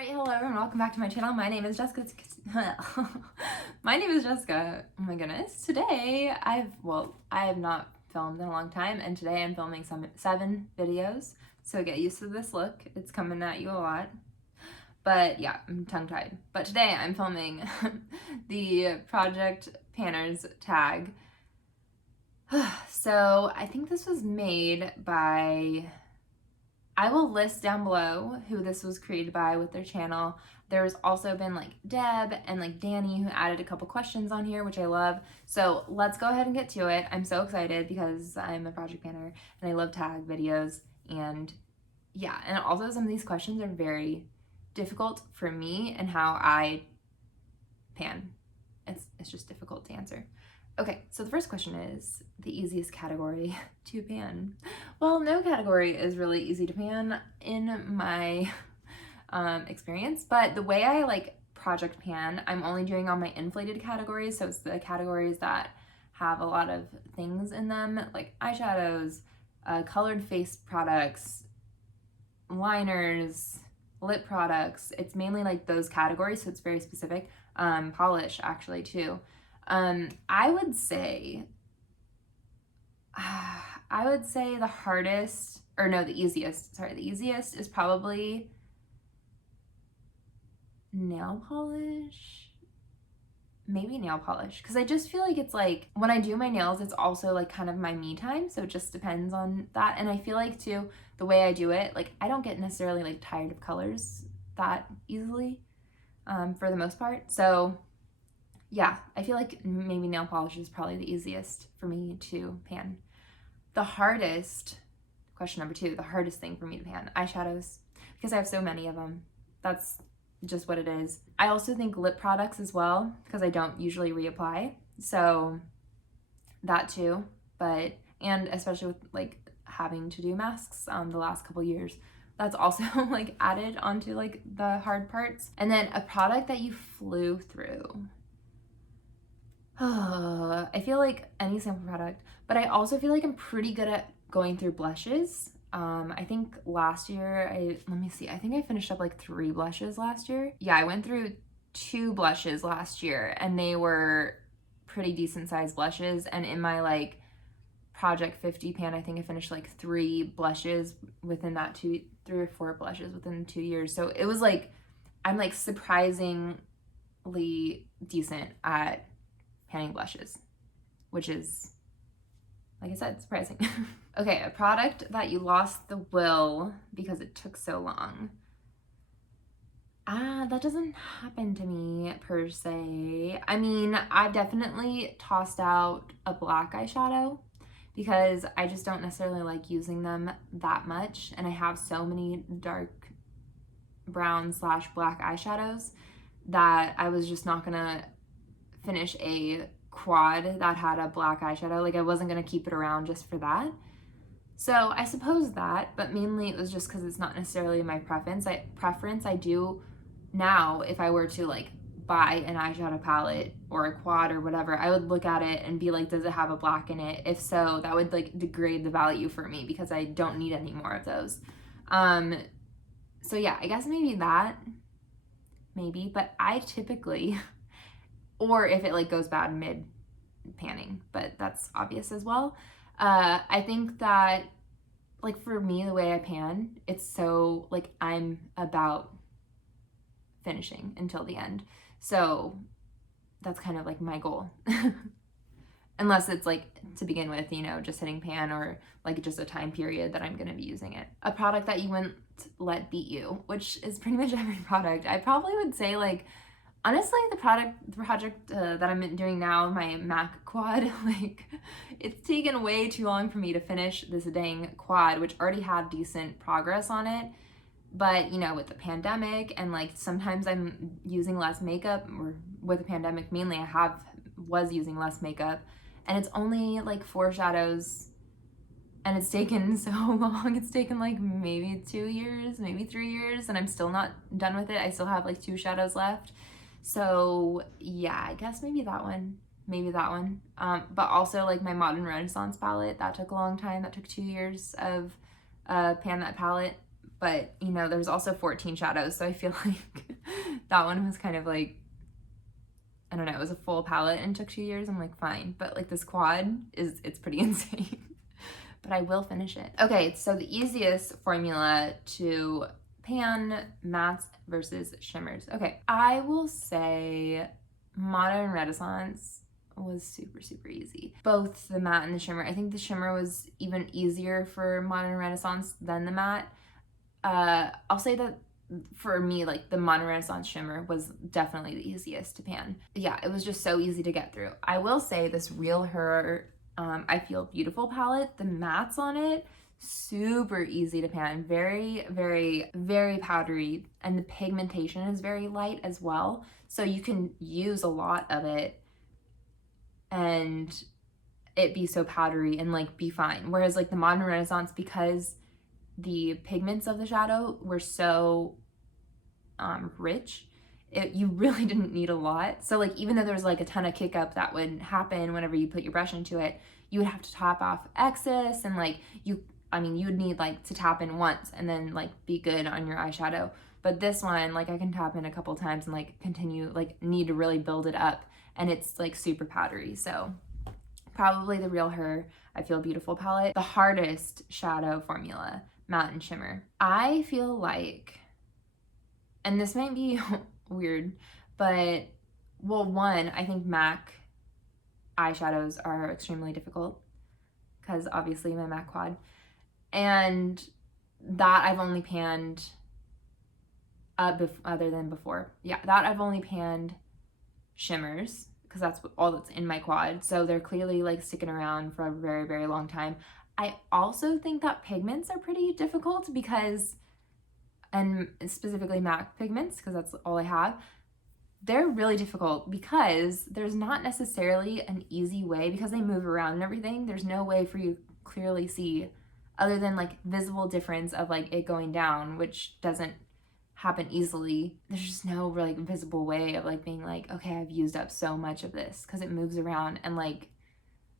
Alright, hello and welcome back to my channel. My name is Jessica. My name is Jessica. Oh my goodness. Today I have not filmed in a long time, and today I'm filming 7 videos. So get used to this look. It's coming at you a lot. But yeah, I'm tongue-tied. But today I'm filming the Project Panners tag. So I think this was made by... I will list down below who this was created by with their channel. There's also been like Deb and like Dannie who added a couple questions on here, which I love. So let's go ahead and get to it. I'm so excited because I'm a project panner and I love tag videos. And yeah, and also some of these questions are very difficult for me and how I pan. It's just difficult to answer. Okay, so the first question is the easiest category to pan. Well, no category is really easy to pan in my experience, but the way I like project pan, I'm only doing on my inflated categories, so it's the categories that have a lot of things in them, like eyeshadows, colored face products, liners, lip products. It's mainly like those categories, so it's very specific. Polish actually too. I would say the hardest, or no, the easiest, sorry, the easiest is probably nail polish, maybe nail polish, because I just feel like it's like, when I do my nails, it's also like kind of my me time, so it just depends on that, and I feel like too, the way I do it, like I don't get necessarily like tired of colors that easily, for the most part, so yeah, I feel like maybe nail polish is probably the easiest for me to pan. The hardest, question number 2, the hardest thing for me to pan, eyeshadows, because I have so many of them. That's just what it is. I also think lip products as well, because I don't usually reapply, so that too, but, and especially with like having to do masks the last couple years, that's also like added onto like the hard parts. And then a product that you flew through. I feel like any sample product, but I also feel like I'm pretty good at going through blushes. I think last year, let me see, I think I finished up like 3 blushes last year. Yeah, I went through 2 blushes last year and they were pretty decent sized blushes. And in my like Project 50 pan, I think I finished like 3 blushes within that 3 or 4 blushes within 2 years. So it was like, I'm like surprisingly decent at panning blushes, which is, like I said, surprising. Okay, a product that you lost the will because it took so long. That doesn't happen to me per se. I mean, I've definitely tossed out a black eyeshadow because I just don't necessarily like using them that much, and I have so many dark brown / black eyeshadows that I was just not gonna finish a quad that had a black eyeshadow. Like I wasn't gonna keep it around just for that. So I suppose that, but mainly it was just because it's not necessarily my preference. I do now, if I were to like buy an eyeshadow palette or a quad or whatever, I would look at it and be like, does it have a black in it? If so, that would like degrade the value for me because I don't need any more of those. So yeah, I guess maybe that, maybe, but I typically or if it like goes bad mid panning, but that's obvious as well. I think that like for me, the way I pan, it's so like I'm about finishing until the end. So that's kind of like my goal. Unless it's like to begin with, you know, just hitting pan or like just a time period that I'm gonna be using it. A product that you wouldn't let beat you, which is pretty much every product. I probably would say like, honestly, the project that I'm doing now, my MAC quad, like it's taken way too long for me to finish this dang quad, which already had decent progress on it. But you know, with the pandemic and like sometimes I'm using less makeup, or with the pandemic mainly, was using less makeup, and it's only like 4 shadows, and it's taken so long. It's taken like maybe 2 years, maybe 3 years, and I'm still not done with it. I still have like 2 shadows left. So yeah, I guess maybe that one, but also like my Modern Renaissance palette, that took a long time. That took 2 years of pan that palette. but you know, there's also 14 shadows, so I feel like that one was kind of like, I don't know, it was a full palette and took 2 years. I'm like, fine. But like this quad it's pretty insane. But I will finish it. Okay, so the easiest formula to pan mattes versus shimmers. Okay, I will say Modern Renaissance was super, super easy. Both the matte and the shimmer. I think the shimmer was even easier for Modern Renaissance than the matte. I'll say that for me, like the Modern Renaissance shimmer was definitely the easiest to pan. Yeah, it was just so easy to get through. I will say this Real Her I Feel Beautiful palette, the mattes on it, super easy to pan. Very, very, very powdery, and the pigmentation is very light as well. So you can use a lot of it and it be so powdery and like be fine. Whereas like the Modern Renaissance, because the pigments of the shadow were so rich, you really didn't need a lot. So like even though there's like a ton of kick up that would happen whenever you put your brush into it, you would have to top off excess, and like you would need like to tap in once and then like be good on your eyeshadow. But this one, like I can tap in a couple times and like continue, like need to really build it up, and it's like super powdery. So probably the Real Her I Feel Beautiful palette. The hardest shadow formula, matte and shimmer. I feel like, and this might be weird, but well, one, I think MAC eyeshadows are extremely difficult because obviously my MAC quad, and that I've only panned other than before. Yeah, that I've only panned shimmers because that's all that's in my quad. So they're clearly like sticking around for a very, very long time. I also think that pigments are pretty difficult because, and specifically MAC pigments, because that's all I have, they're really difficult because there's not necessarily an easy way, because they move around and everything. There's no way for you to clearly see other than like visible difference of like it going down, which doesn't happen easily. There's just no like visible way of like being like, okay, I've used up so much of this, because it moves around, and like,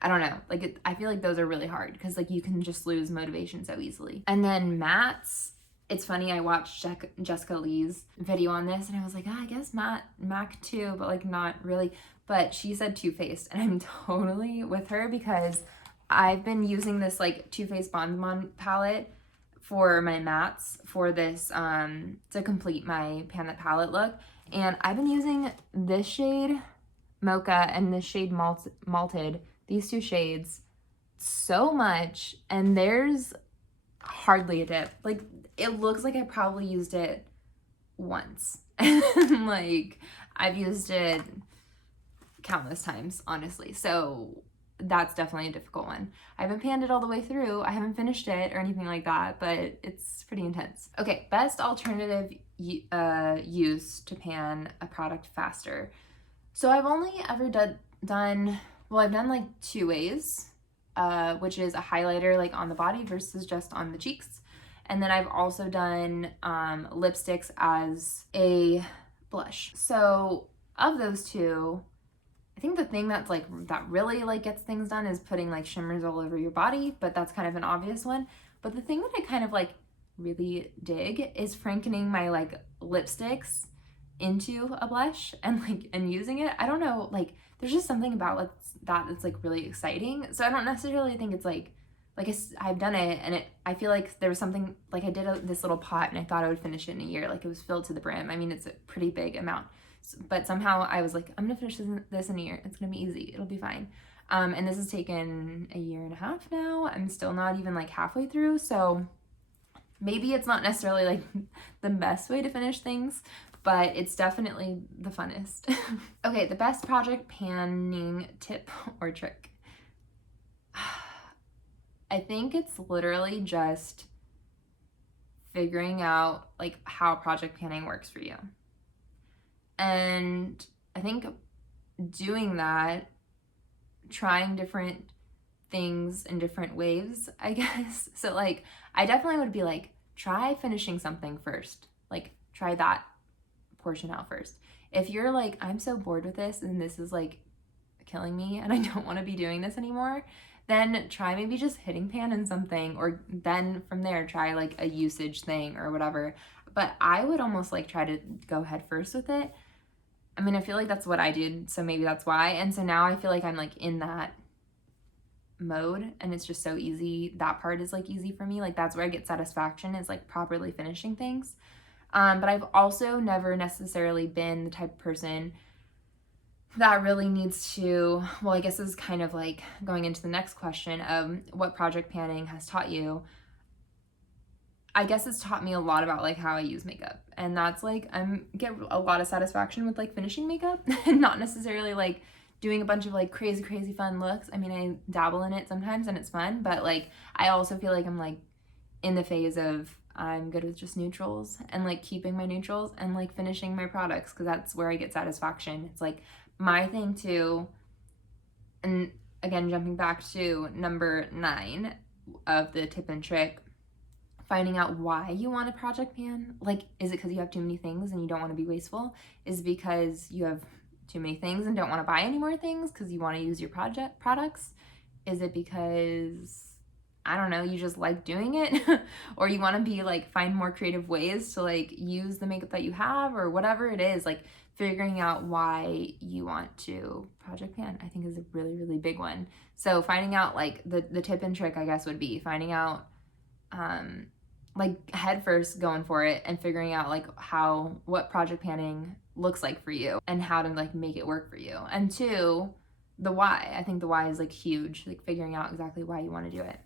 I don't know, like I feel like those are really hard because like you can just lose motivation so easily. And then mattes, it's funny, I watched Jessica Lee's video on this and I was like, I guess MAC too, but like not really. But she said Too Faced, and I'm totally with her because I've been using this like Too Faced Bonbon palette for my mattes for this to complete my pan that palette look, and I've been using this shade Mocha and this shade Malted, these two shades, so much, and there's hardly a dip. Like it looks like I probably used it once. Like I've used it countless times, honestly. So that's definitely a difficult one. I haven't panned it all the way through. I haven't finished it or anything like that, but it's pretty intense. Okay, best alternative use to pan a product faster. So I've only ever done I've done like 2 ways, which is a highlighter like on the body versus just on the cheeks. And then I've also done lipsticks as a blush. So of those two, I think the thing that's like that really like gets things done is putting like shimmers all over your body, but that's kind of an obvious one. But the thing that I kind of like really dig is frankening my like lipsticks into a blush and using it. I don't know, like there's just something about that that's like really exciting. So I don't necessarily think it's like I've done it, and I feel like there was something, like I did this little pot and I thought I would finish it in a year, like it was filled to the brim. I mean, it's a pretty big amount, but somehow I was like, I'm gonna finish this in a year. It's gonna be easy, it'll be fine. And this has taken 1.5 years now. I'm still not even like halfway through, so maybe it's not necessarily like the best way to finish things, but it's definitely the funnest. Okay, the best project panning tip or trick. I think it's literally just figuring out like how project panning works for you. And I think doing that, trying different things in different ways, I guess. So like, I definitely would be like, try finishing something first. Like, try that portion out first. If you're like, I'm so bored with this and this is like killing me and I don't want to be doing this anymore, then try maybe just hitting pan in something, or then from there try like a usage thing or whatever. But I would almost like try to go head first with it. I mean, I feel like that's what I did, so maybe that's why. And so now I feel like I'm like in that mode, and it's just so easy. That part is like easy for me. Like that's where I get satisfaction, is like properly finishing things. But I've also never necessarily been the type of person that really needs to, well, I guess this is kind of like going into the next question of what project panning has taught you. I guess it's taught me a lot about like how I use makeup, and that's like get a lot of satisfaction with like finishing makeup and not necessarily like doing a bunch of like crazy fun looks. I mean, I dabble in it sometimes and it's fun, but like I also feel like I'm like in the phase of I'm good with just neutrals and like keeping my neutrals and like finishing my products, because that's where I get satisfaction. It's like my thing too. And again, jumping back to number 9 of the tip and trick, finding out why you want a project pan. Like, is it because you have too many things and you don't want to be wasteful? Is it because you have too many things and don't want to buy any more things because you want to use your products? Is it because, I don't know, you just like doing it? Or you want to be like, find more creative ways to like use the makeup that you have, or whatever it is. Like figuring out why you want to project pan, I think, is a really big one. So finding out like the tip and trick, I guess, would be finding out like head first going for it and figuring out like what project panning looks like for you and how to like make it work for you. And 2, the why. I think the why is like huge, like figuring out exactly why you want to do it.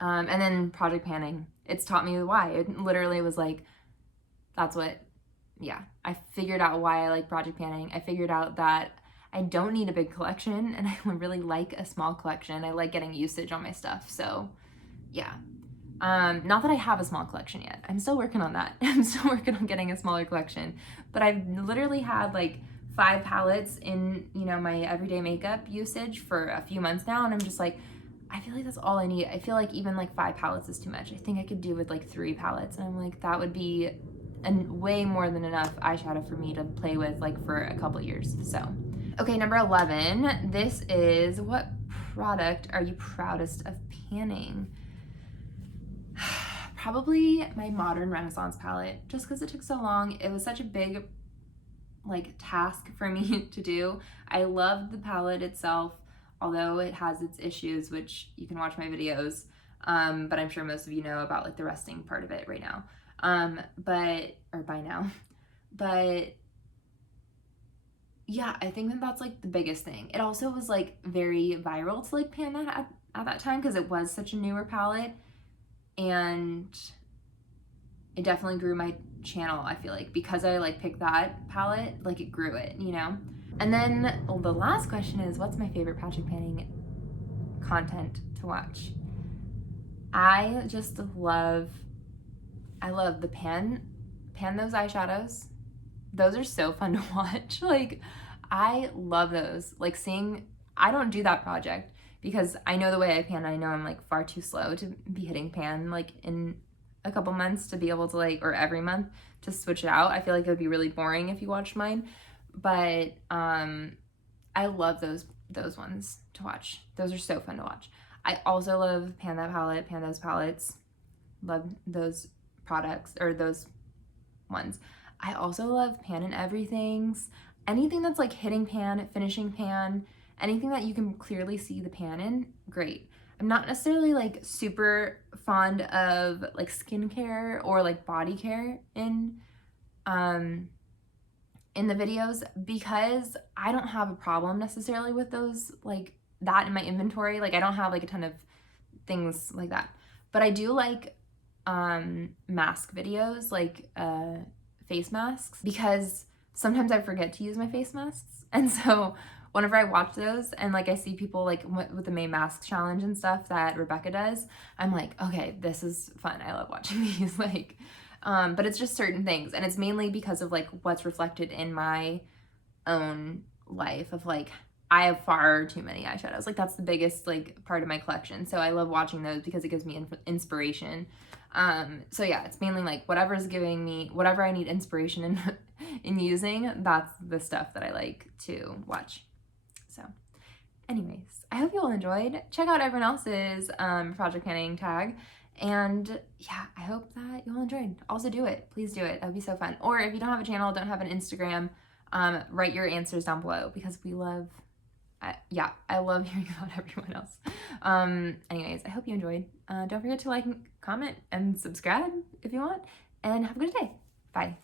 And then project panning, it's taught me the why. It literally was like, that's what, yeah, I figured out why I like project panning. I figured out that I don't need a big collection, and I really like a small collection. I like getting usage on my stuff. So yeah. Not that I have a small collection yet. I'm still working on that. I'm still working on getting a smaller collection, but I've literally had like 5 palettes in, you know, my everyday makeup usage for a few months now. And I'm just like, I feel like that's all I need. I feel like even like 5 palettes is too much. I think I could do with like 3 palettes. And I'm like, that would be way more than enough eyeshadow for me to play with like for a couple years. So, okay, number 11, this is, what product are you proudest of panning? Probably my Modern Renaissance palette, just because it took so long. It was such a big like task for me to do. I loved the palette itself, although it has its issues, which you can watch my videos, but I'm sure most of you know about like the resting part of it right now, or by now. But yeah, I think that's like the biggest thing. It also was like very viral to like pan that at that time, because it was such a newer palette. And it definitely grew my channel, I feel like, because I like picked that palette, like it grew it, you know? And then the last question is, what's my favorite project panning content to watch? I love the pan those eyeshadows. Those are so fun to watch. Like, I love those. Like I don't do that project, because I know the way I pan. I know I'm like far too slow to be hitting pan like in a couple months to be able to like, or every month to switch it out. I feel like it would be really boring if you watched mine. But I love those ones to watch. Those are so fun to watch. I also love pan that palette, pan those palettes. Love those products, or those ones. I also love pan and everything's. Anything that's like hitting pan, finishing pan, anything that you can clearly see the pan in, great. I'm not necessarily like super fond of like skincare or like body care in the videos, because I don't have a problem necessarily with those, like that in my inventory. Like I don't have like a ton of things like that. But I do like mask videos, like face masks, because sometimes I forget to use my face masks. And so whenever I watch those and like I see people like with the May mask challenge and stuff that Rebecca does, I'm like, okay, this is fun. I love watching these. Like, but it's just certain things, and it's mainly because of like what's reflected in my own life of like, I have far too many eyeshadows. Like that's the biggest like part of my collection. So I love watching those because it gives me inspiration. So yeah, it's mainly like whatever's giving me, whatever I need inspiration in using, that's the stuff that I like to watch. So Anyways, I hope you all enjoyed. Check out everyone else's project planning tag. And yeah, I hope that you all enjoyed. Also do it. Please do it. That would be so fun. Or if you don't have a channel, don't have an Instagram, write your answers down below because we love, I love hearing about everyone else. Anyways, I hope you enjoyed. Don't forget to like, comment, and subscribe if you want. And have a good day. Bye.